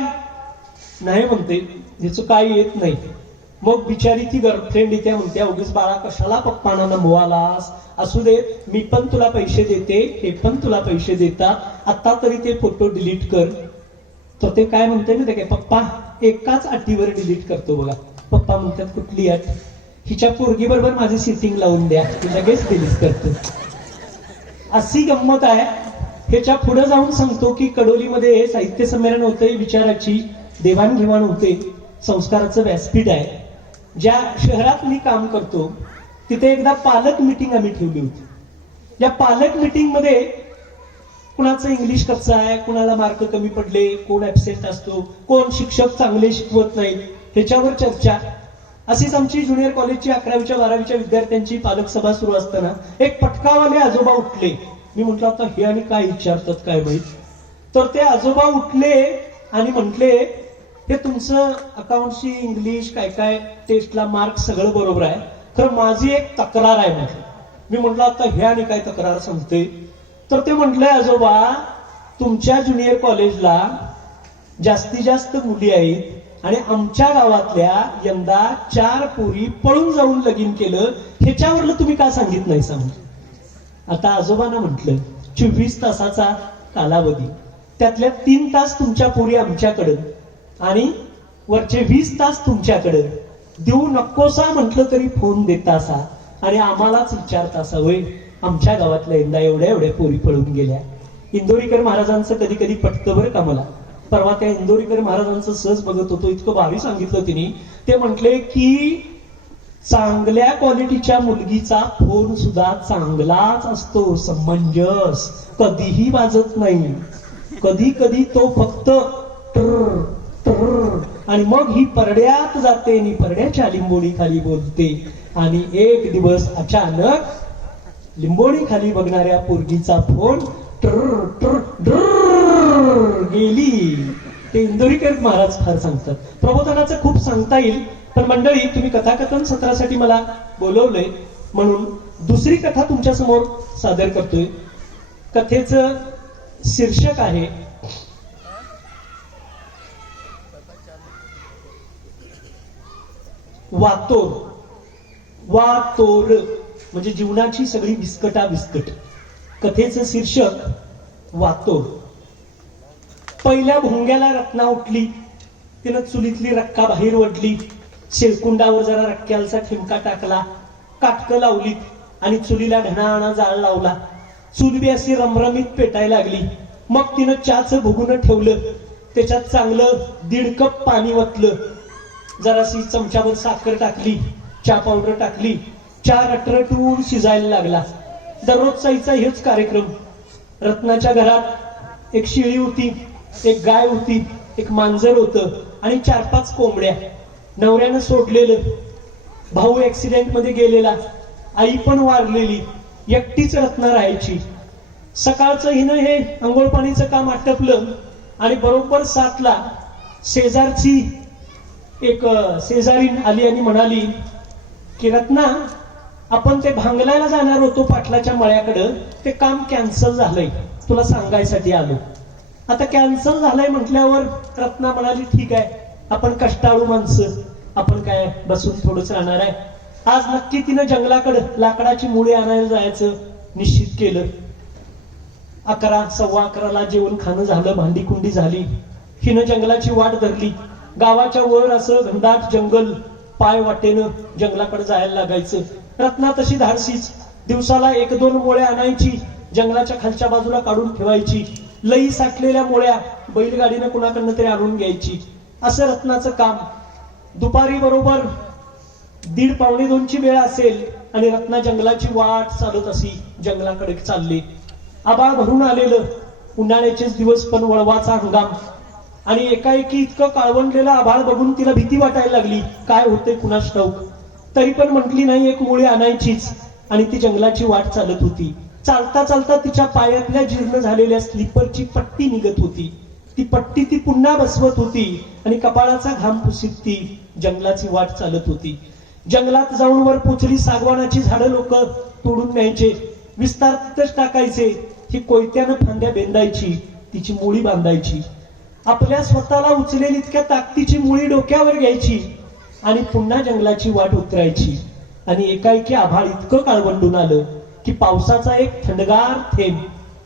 नाही म्हणते, ह्याचं काय येत नाही. मग बिचारी ती गर्लफ्रेंड इथे म्हणते, उगीच बाळा कशाला पप्पांना नमवालास, असू दे मी पण तुला पैसे देते, हे पण तुला पैसे देतात, आता तरी ते फोटो डिलीट कर. तर ते काय म्हणते ना, ते काय पप्पा एकाच अटीवर डिलीट करतो बघा. पप्पा म्हणतात कुठली अट. हिच्या पोरगी बरोबर माझी सिटिंग लावून द्या, ती लगेच डिलीट करतो. अशी गंमत आहे. ह्याच्या पुढे जाऊन सांगतो की कडोलीमध्ये साहित्य संमेलन होते, विचाराची देवाणघेवाण होते, संस्काराचं व्यासपीठ आहे. ज्या शहरात मी काम करतो तिथे एकदा पालक मिटिंग आम्ही ठेवली होती. या पालक मिटिंग मध्ये कुणाचं इंग्लिश कच्चं आहे, कुणाला मार्क कमी पडले, कोण ऍबसेंट असतो, कोण शिक्षक चांगले शिकवत नाहीत, ह्याच्यावर चर्चा. अशीच आमची ज्युनियर कॉलेजची 11वीच्या 12वीच्या विद्यार्थ्यांची पालक सभा सुरू असताना एक पटकावाले आजोबा उठले. मी म्हटलं आता हे आणि काय विचारतात काय माहित. तर ते आजोबा उठले आणि म्हटले, हे तुमचं अकाउंटची इंग्लिश काय काय टेस्टला मार्क सगळं बरोबर आहे, खरं माझी एक तक्रार आहे म्हटलं. मी म्हटलं आता हे आणि काय तक्रार सांगते. तर ते म्हटले, आजोबा तुमच्या ज्युनियर कॉलेजला जास्तीत जास्त मुली आहेत आणि आमच्या गावातल्या यंदा 4 पोरी पळून जाऊन लगीन केलं, ह्याच्यावरलं तुम्ही का सांगित नाही सांग. आता आजोबांना म्हटलं 24 तासाचा कालावधी, त्यातल्या 3 तास तुमच्या पोरी आमच्याकडं आणि वरचे 20 तास तुमच्याकडं. देऊ नकोसा म्हटलं तरी फोन देतासा आणि आम्हालाच विचारतासा, होय आमच्या गावातल्या यंदा एवढ्या एवढ्या पोरी पळून गेल्या. इंदोरीकर महाराजांचं कधी कधी पटतं बरं का मला. परवा त्या इंदोरीकर महाराजांचं सहज बघत होतो, इतकं भारी सांगितलं तिने. ते म्हटले की चांगल्या क्वालिटीच्या मुलगीचा फोन सुद्धा चांगलाच असतो, समंजस, कधीही वाजत नाही. कधी कधी तो फक्त ट्र ट्र आणि मग ही परड्यात जाते आणि परड्याच्या लिंबोणी खाली बोलते. आणि एक दिवस अचानक लिंबोणी खाली बघणाऱ्या पोरगीचा फोन ट्र ट्र ट्र गेली. ते इंदोरीकर महाराज फार सांगतात. प्रबोधनाचं खूप सांगता येईल, पण मंडळी तुम्ही कथाकथन सत्रासाठी मला बोलवलंय म्हणून दुसरी कथा तुमच्या समोर सादर करतोय. कथेचं शीर्षक आहे वातोर. वातोर म्हणजे जीवनाची सगळी बिस्कटा बिस्कट. कथेचं शीर्षक वातोर. पहिल्या भोंग्याला रत्ना उठली, तिनं चुलीतली रक्का बाहेर ओढली, शेलकुंडावर जरा रक्क्यालचा ठिमका टाकला, काटकं लावलीत आणि चुलीला ढणाणा जाळ लावला. चूल बी अशी रमरमीत पेटायला लागली. मग तिनं चहाचं भुगुनं ठेवलं, त्याच्यात चांगलं 1.5 कप पाणी वतलं, जराशी चमच्यावर साखर टाकली, चहा पावडर टाकली, चहा रटरटून शिजायला लागला. दररोजचा हिचा हेच कार्यक्रम. रत्नाच्या घरात एक शिळी होती, एक गाय होती, एक मांजर होतं आणि 4-5 कोंबड्या. नवऱ्यानं सोडलेलं, भाऊ ऍक्सिडेंट मध्ये गेलेला, आई पण वारलेली, एकटीच रत्ना राहायची. सकाळचं हिनं हे अंघोळ पाणीचं काम आटपलं आणि बरोबर 7ला शेजारची एक शेजारीण आली आणि म्हणाली की रत्ना, आपण ते भांगलायला जाणार होतो पाटलाच्या मळ्याकडं, ते काम कॅन्सल झालंय, तुला सांगायसाठी आलो. आता कॅन्सल झालंय म्हटल्यावर रत्ना म्हणाली ठीक आहे, आपण कष्टाळू माणसं, आपण काय बसून थोडंच राहणार आहे. आज नक्की तिनं जंगलाकडे लाकडाची मुळे आणायला जायचं निश्चित केलं. 11, 11:15 जेवण खाणं झालं, भांडी कुंडी झाली. हिनं जंगलाची वाट धरली. गावाच्या वर असं घनदाट जंगल, पाय वाटेनं जंगलाकडे जायला लागायचं. रत्ना तशी धाडसीच, दिवसाला 1-2 मोळ्या आणायची, जंगलाच्या खालच्या बाजूला काढून ठेवायची. लई साठलेल्या मोळ्या बैलगाडीनं कुणाकडनं तरी आणून घ्यायची. असं रत्नाचं काम. दुपारी बरोबर 1:30-1:45ची वेळ असेल आणि रत्ना जंगलाची वाट चालत अशी जंगलाकडे चालली. आबाळ भरून आलेलं, उन्हाळ्याचेच दिवस पण वळवाचा हंगाम. आणि एकाएकी इतकं काळवंडलेलं आभाळ बघून तिला भीती वाटायला लागली, काय होते कुणास ठाऊक. तरी पण म्हटली नाही, एक मुळी आणायचीच. आणि ती जंगलाची वाट चालत होती. चालता चालता तिच्या पायातल्या जीर्ण झालेल्या स्लीपरची पट्टी निघत होती. ती पट्टी ती पुन्हा बसवत होती आणि कपाळाचा घाम पुसीत ती जंगलाची वाट चालत होती. जंगलात जाऊन वर पोचली. सागवानाची झाडं लोक तोडून न्यायचे, विस्तार तिथंच टाकायचे. ही कोयत्यानं फांद्या बेंदायची, तिची मुळी बांधायची. आपल्या स्वतःला उचलेली इतक्या ताकदीची मुळी डोक्यावर घ्यायची आणि पुन्हा जंगलाची वाट उतरायची. आणि एकाएकी आभाळ इतकं काळवंडून आलं की पावसाचा एक थंडगार थेंब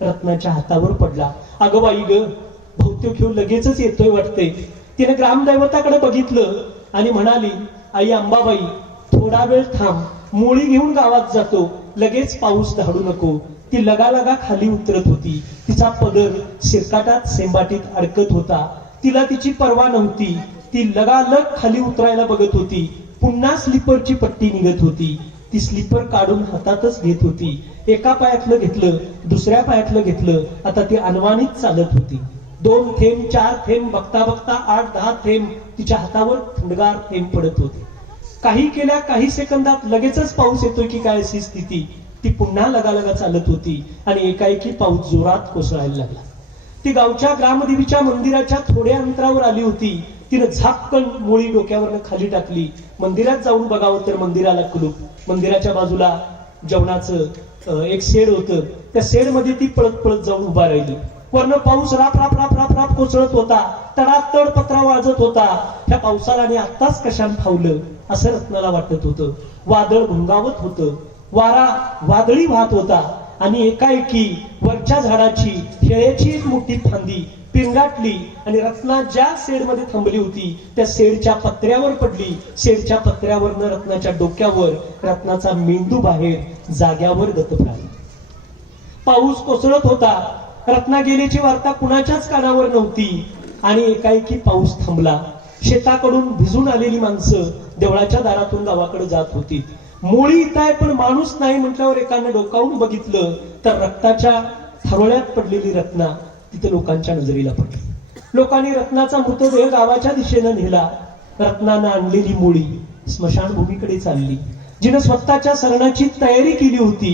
रत्नाच्या हातावर पडला. अगं बाई ग, बहुतेक घेऊन लगेचच येतोय वाटते. तिने ग्रामदैवताकडे बघितलं आणि म्हणाली, आई अंबाबाई, थोडा वेळ थांब, मुळी घेऊन गावात जातो, लगेच पाऊस धाडू नको. ती लगालगा खाली उतरत होती. तिचा पदर शिरकाटात सेंबाटीत अडकत होता. तिला तिची पर्वा नव्हती. ती लगालग खाली उतरायला बघत होती. पुन्हा स्लीपरची पट्टी निघत होती. ती स्लीपर काढून हातातच घेत होती. एका पायातलं घेतलं, दुसऱ्या पायातलं घेतलं. आता ती अनवाणीत चालत होती. 2 थेंब, 4 थेंब, बघता बघता 8-10 थेंब तिच्या हातावर थंडगार थेंब पडत होते. काही केल्या काही सेकंदात लगेचच पाऊस येतोय की काय अशी स्थिती. ती पुन्हा लगालगा चालत होती आणि एकाएकी पाऊस जोरात कोसळायला लागला. ती गावच्या ग्रामदेवीच्या मंदिराच्या थोड्या अंतरावर आली होती. तिनं झापकन मुळी डोक्यावरनं खाली टाकली. मंदिरात जाऊन बघावं तर मंदिराला कुलूप. मंदिराच्या बाजूला जेवणाचं एक शेड होतं. त्या शेड मध्ये ती पळत पळत जाऊन उभा राहिली. वरनं पाऊस राप राप राप राप राप कोसळत होता. तडातड पत्रा वाजत होता. त्या पावसाला आणि आत्ताच कशान फावलं असं रत्नाला वाटत होतं. वादळ घुंगावत होतं. वारा वादळी वाहत होता आणि एकाएकी वरच्या झाडाची शेळ्याची एक मोठी फांदी पिंगाटली आणि रत्ना ज्या शेडमध्ये थांबली होती त्या शेडच्या पत्र्यावर पडली. शेडच्या पत्र्यावरनं रत्नाच्या डोक्यावर रत्नाचा मेंदू बाहेर जाग्यावर गतपला. पाऊस कोसळत होता. रत्ना गेल्याची वार्ता कुणाच्याच कानावर नव्हती आणि एकाएकी पाऊस थांबला. शेताकडून भिजून आलेली माणसं देवळाच्या दारातून गावाकडे जात होती. मुळी इथं आहे पण माणूस नाही म्हटल्यावर एकानं डोकावून बघितलं तर रक्ताच्या थरोळ्यात पडलेली रत्ना तिथे लोकांच्या नजरेला पडली. लोकांनी रत्नाचा मृतदेह गावाच्या दिशेनं नेला. रत्नानं आणलेली मुळी स्मशानभूमीकडे चालली. जिनं स्वतःच्या सरणाची तयारी केली होती.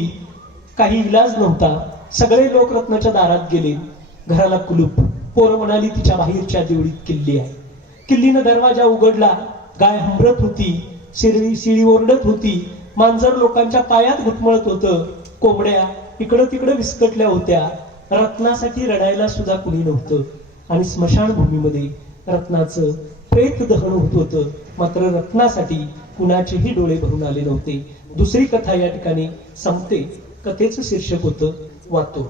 काही इलाज नव्हता. सगळे लोक रत्नाच्या दारात गेले. घराला कुलूप. पोरं म्हणाली तिच्या बाहेरच्या देवळीत किल्ली आहे. किल्लीनं दरवाजा उघडला. गाय हंबरत होती. शिळी ओरडत होती. मांजर लोकांच्या पायात घुटमळत होतं. कोंबड्या इकडं तिकडं विस्कटल्या होत्या. रत्नासाठी रडायला सुद्धा कुणी नव्हतं. आणि स्मशानभूमीमध्ये रत्नाचं प्रेत दहन होत होतं. मात्र रत्नासाठी कुणाचेही डोळे भरून आले नव्हते. दुसरी कथा या ठिकाणी संपते. कथेचं शीर्षक होतं वातोड.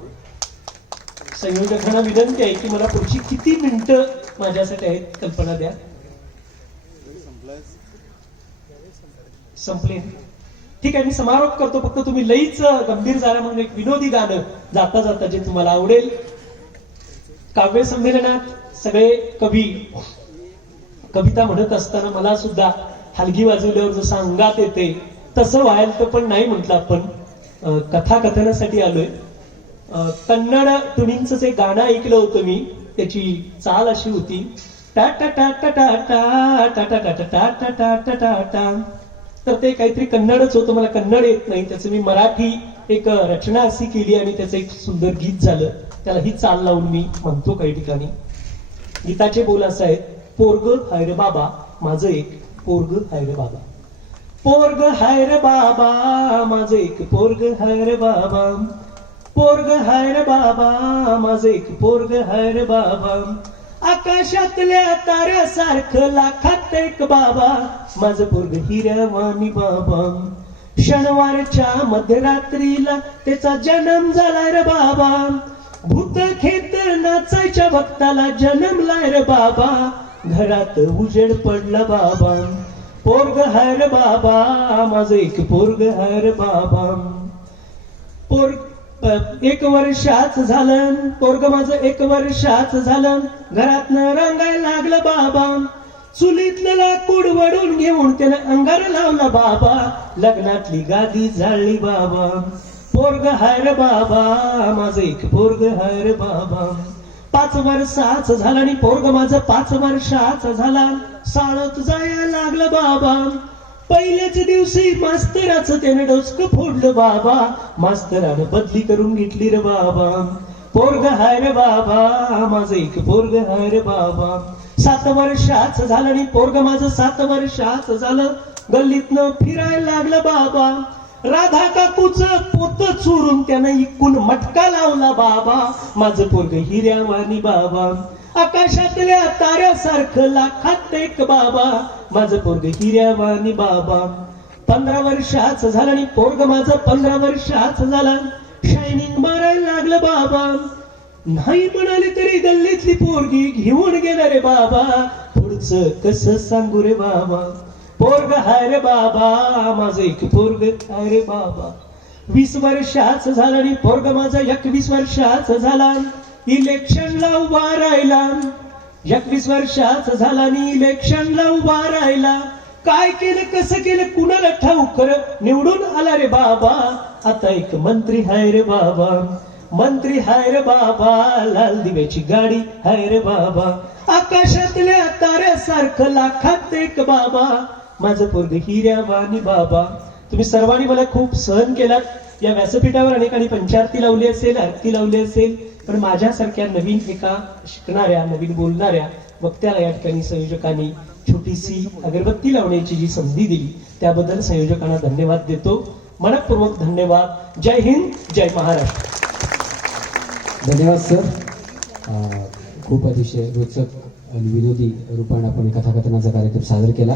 संयोजकांना विनंती आहे की मला पुढची किती मिनिटं माझ्यासाठी आहेत कल्पना द्या. संपले. ठीक आहे, मी समारोप करतो. फक्त तुम्ही लईच गंभीर झाला म्हणून एक विनोदी गाणं जाता जाता जे तुम्हाला आवडेल. काव्य संमेलनात सगळे कवी कविता म्हणत असताना मला सुद्धा हलगी वाजवल्यावर जसं अंगात येते तसं व्हायला तर पण नाही म्हटलं. आपण कथा कथनासाठी आलोय. कन्नड ट्युनिंगचं एक गाणं ऐकलं होतं मी. त्याची चाल अशी होती, टा टा टा टा टा टा टा टा टा टा टा टा टा टा टा. तर ते काहीतरी कन्नडच होतं, मला कन्नड येत नाही. त्याचं मी मराठी एक रचना अशी केली आणि त्याचं एक सुंदर गीत झालं. त्याला ही चाल लावून मी म्हणतो काही ठिकाणी. गीताचे बोल असं आहेत, पोरग हाय रे बाबा माझं एक पोरग हाय रे बाबा, पोरग हाय रे बाबा माझं एक पोरग हाय रे बाबा, पोरग हाय रे बाबा माझं एक पोरग हाय रे बाबा, आकाशातल्या ताऱ्यासारखं लाखात एक बाबा, माझं पोरग हिऱ्यावानी बाबा, शनिवारच्या मध्यरात्रीला त्याचा जन्म झाला रे बाबा, भूत खेत नाचायच्या भक्ताला जन्मलाय रे बाबा, घरात उजेड पडला बाबा, पोरग हाय रे बाबा माझं एक पोरग हाय रे बाबा. एक वर्षाच झालं पोरग माझं, एक वर्षाच झालं, घरातनं रंगायला लागलं बाबा, चुलीतलं लाकूड वडून घेऊन त्यानं अंगार लावला बाबा, लग्नातली गादी झाली बाबा, पोरग हाय रे बाबा माझं एक पोरग हाय रे बाबा. 5 वर्षाच झाला आणि पोरग माझं 5 वर्षाच झाला, शाळेत जायला लागलं बाबा, पहिल्याच दिवशी मास्तराचं त्याने डोसकं फोडलं बाबा, मास्तरानं बदली करून घेतली रे बाबा, पोरग हाय रे बाबा माझं एक पोरग हाय रे बाबा. 7 वर्षाच झालं आणि पोरग माझं 7 वर्षाच झालं, गल्लीतनं फिरायला लागलं बाबा, राधा काकूच पोत चोरून त्यानं इकून मटका लावला बाबा, माझं पोरग हिऱ्यावानी बाबा, आकाशातल्या ताऱ्यासारखं लाखात एक बाबा, माझं पोरग हिऱ्यावानी बाबा. 15 वर्षाच झालं आणि पोरग माझं 15 वर्षाच झालं, शायनिंग मारायला लागलं बाबा, नाही म्हणाले तरी गल्लीतली पोरगी घेऊन गेला रे बाबा, पुढचं कसं सांगू रे बाबा, पोरग हाय रे बाबा माझं एक पोरग हाय रे बाबा. 20 वर्षाच झालं आणि पोरग माझं 21 वर्षाच झाला, इलेक्शनला उभा राहिला, 21 वर्षाच झाला आणि इलेक्शनला उभा राहिला, काय केलं कसं केलं कुणाला ठाऊक, खरं निवडून आला रे बाबा, आता एक मंत्री हाय रे बाबा, मंत्री हाय रे बाबा, लाल दिव्याची गाडी हाय रे बाबा, आकाशातल्या ताऱ्यासारखं लाखात एक बाबा, माझं पोरग हिऱ्यावानी बाबा. तुम्ही सर्वांनी मला खूप सहन केलात. या व्यासपीठावर अनेकांनी पंचारती लावली असेल, आरती लावली असेल, पण माझ्यासारख्या नवीन एका शिकणाऱ्या नवीन बोलणाऱ्या वक्त्याला या ठिकाणी संयोजकांनी छोटीशी अगरबत्ती लावण्याची जी संधी दिली त्याबद्दल संयोजकांना धन्यवाद देतो, मनपूर्वक धन्यवाद. जय हिंद, जय महाराष्ट्र. धन्यवाद सर. खूप अतिशय रोचक आणि विनोदी रूपाने आपण कथाकथनाचा कार्यक्रम सादर केला.